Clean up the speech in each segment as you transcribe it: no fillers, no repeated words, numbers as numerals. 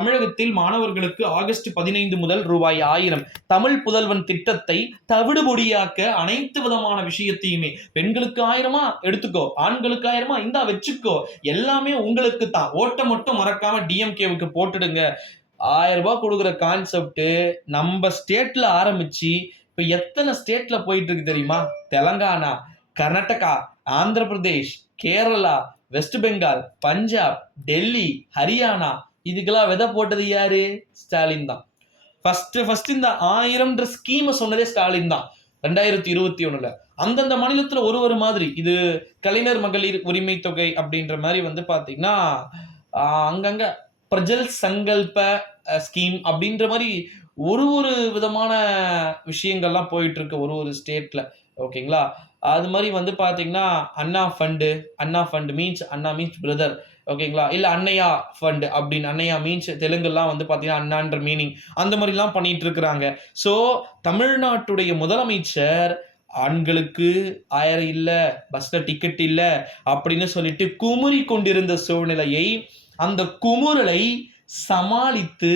தமிழகத்தில் மாணவர்களுக்கு ஆகஸ்ட் 15 முதல் ரூபாய் 1000 தமிழ் புதல்வன் திட்டத்தை தவிடுபொடியாக்க அனைத்து விதமான விஷயத்தையுமே பெண்களுக்கு 1000 எடுத்துக்கோ, ஆண்களுக்கு 1000 இந்தா வச்சுக்கோ, எல்லாமே உங்களுக்கு தான். ஓட்ட மட்டும் மறக்காம டிஎம்கேவுக்கு போட்டுடுங்க. 1000 ரூபாய் கொடுக்குற கான்செப்ட் நம்ம ஸ்டேட்ல ஆரம்பிச்சு இப்ப எத்தனை ஸ்டேட்ல போயிட்டு இருக்கு தெரியுமா? தெலங்கானா, கர்நாடகா, ஆந்திர பிரதேஷ், கேரளா, வெஸ்ட் பெங்கால், பஞ்சாப், டெல்லி, ஹரியானா இதுக்கெல்லாம் விதை போட்டது யாரு? ஸ்டாலின் தான். ஃபர்ஸ்ட் இந்த 1000 ஸ்கீமை சொன்னதே ஸ்டாலின் தான் 2021. அந்தந்த மாநிலத்துல ஒரு மாதிரி. இது கலைஞர் மகளிர் உரிமை தொகை அப்படின்ற மாதிரி வந்து பாத்தீங்கன்னா அங்கங்க பிரஜல் சங்கல்ப ஸ்கீம் அப்படின்ற மாதிரி ஒரு விதமான விஷயங்கள்லாம் போயிட்டு இருக்கு ஒரு ஸ்டேட்ல. ஓகேங்களா? அது மாதிரி வந்து பாத்தீங்கன்னா அண்ணா ஃபண்ட் மீன்ஸ் அண்ணா மீன்ஸ் பிரதர். ஓகேங்களா? இல்ல அன்னையா ஃபண்ட் அப்படின்னு, அன்னையா மீன்ஸ் தெலுங்குலாம் வந்து பாத்தீங்கன்னா அண்ணான்ற மீனிங், அந்த மாதிரிலாம் பண்ணிட்டு இருக்கிறாங்க. ஸோ தமிழ்நாட்டுடைய முதலமைச்சர் ஆண்களுக்கு 1000 இல்ல, பஸ்ல டிக்கெட் இல்ல அப்படின்னு சொல்லிட்டு குமுறி கொண்டிருந்த சூழ்நிலையை, அந்த குமுறலை சமாளித்து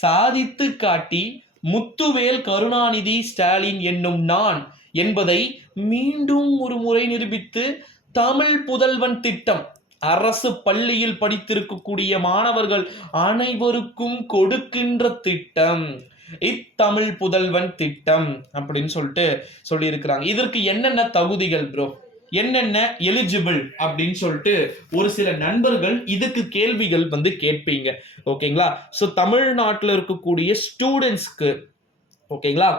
சாதித்து காட்டி முத்துவேல் கருணாநிதி ஸ்டாலின் என்னும் நான் என்பதை மீண்டும் ஒரு முறை நிரூபித்து தமிழ் புதல்வன் திட்டம் அரசு பள்ளியில் படித்திருக்கக்கூடிய மாணவர்கள் அனைவருக்கும் கொடுக்கின்ற திட்டம் இத்தமிழ் புதல்வன் திட்டம் அப்படின்னு சொல்லிட்டு சொல்லி இருக்கிறாங்க. இதற்கு என்னென்ன தகுதிகள் ப்ரோ, என்னென்ன எலிஜிபிள் அப்படின்னு சொல்லிட்டு ஒரு சில நண்பர்கள் இதுக்கு கேள்விகள் வந்து கேட்பீங்க. ஓகேங்களா? ஸோ தமிழ்நாட்டில் இருக்கக்கூடிய ஸ்டூடெண்ட்ஸ்க்கு, ஓகேங்களா,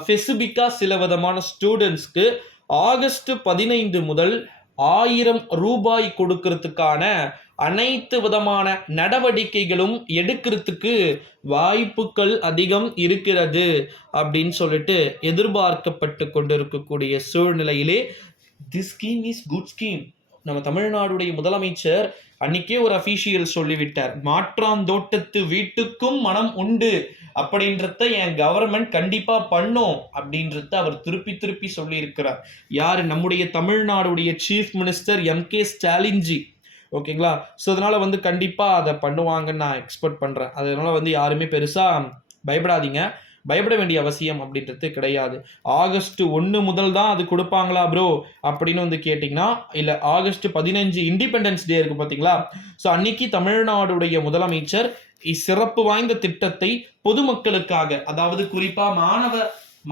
ஸ்பெசிபிக்கா சில விதமான ஸ்டூடெண்ட்ஸ்க்கு ஆகஸ்ட் 15 முதல் 1000 ரூபாய் கொடுக்கறதுக்கான அனைத்து விதமான நடவடிக்கைகளும் எடுக்கிறதுக்கு வாய்ப்புகள் அதிகம் இருக்கிறது அப்படின்னு சொல்லிட்டு எதிர்பார்க்கப்பட்டு கொண்டிருக்கக்கூடிய சூழ்நிலையிலே this scheme is good scheme. நம்ம தமிழ்நாடுடைய முதலமைச்சர் அன்னைக்கே ஒரு அபிஷியல் சொல்லிவிட்டார், மாற்றாந்தோட்டத்து வீட்டுக்கும் மனம் உண்டு அப்படின்றத என் கவர்மெண்ட் கண்டிப்பா பண்ணும் அப்படின்றத அவர் திருப்பி சொல்லி இருக்கிறார். யாரு? நம்முடைய தமிழ்நாடுடைய சீஃப் மினிஸ்டர் எம்.கே. ஸ்டாலின்ஜி. ஓகேங்களா? ஸோ அதனால வந்து கண்டிப்பா அதை பண்ணுவாங்கன்னு நான் எக்ஸ்பெக்ட் பண்றேன். அதனால வந்து யாருமே பெருசா பயப்படாதீங்க. பயப்பட வேண்டிய அவசியம் அப்படின்றது கிடையாது. ஆகஸ்ட் 1 முதல் தான் அது கொடுப்பாங்களா ப்ரோ அப்படின்னு வந்து கேட்டிங்கன்னா, இல்லை ஆகஸ்ட் 15 இண்டிபெண்டன்ஸ் டே இருக்கு பார்த்தீங்களா? ஸோ அன்னைக்கு தமிழ்நாடுடைய முதலமைச்சர் சிறப்பு வாய்ந்த திட்டத்தை பொதுமக்களுக்காக, அதாவது குறிப்பா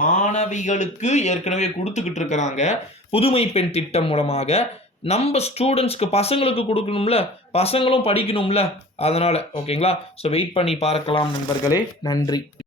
மாணவிகளுக்கு ஏற்கனவே கொடுத்துக்கிட்டு இருக்கிறாங்க. புதுமை பெண் திட்டம் மூலமாக நம்ம ஸ்டூடெண்ட்ஸ்க்கு, பசங்களுக்கு கொடுக்கணும்ல, பசங்களும் படிக்கணும்ல, அதனால. ஓகேங்களா? ஸோ வெயிட் பண்ணி பார்க்கலாம் நண்பர்களே. நன்றி.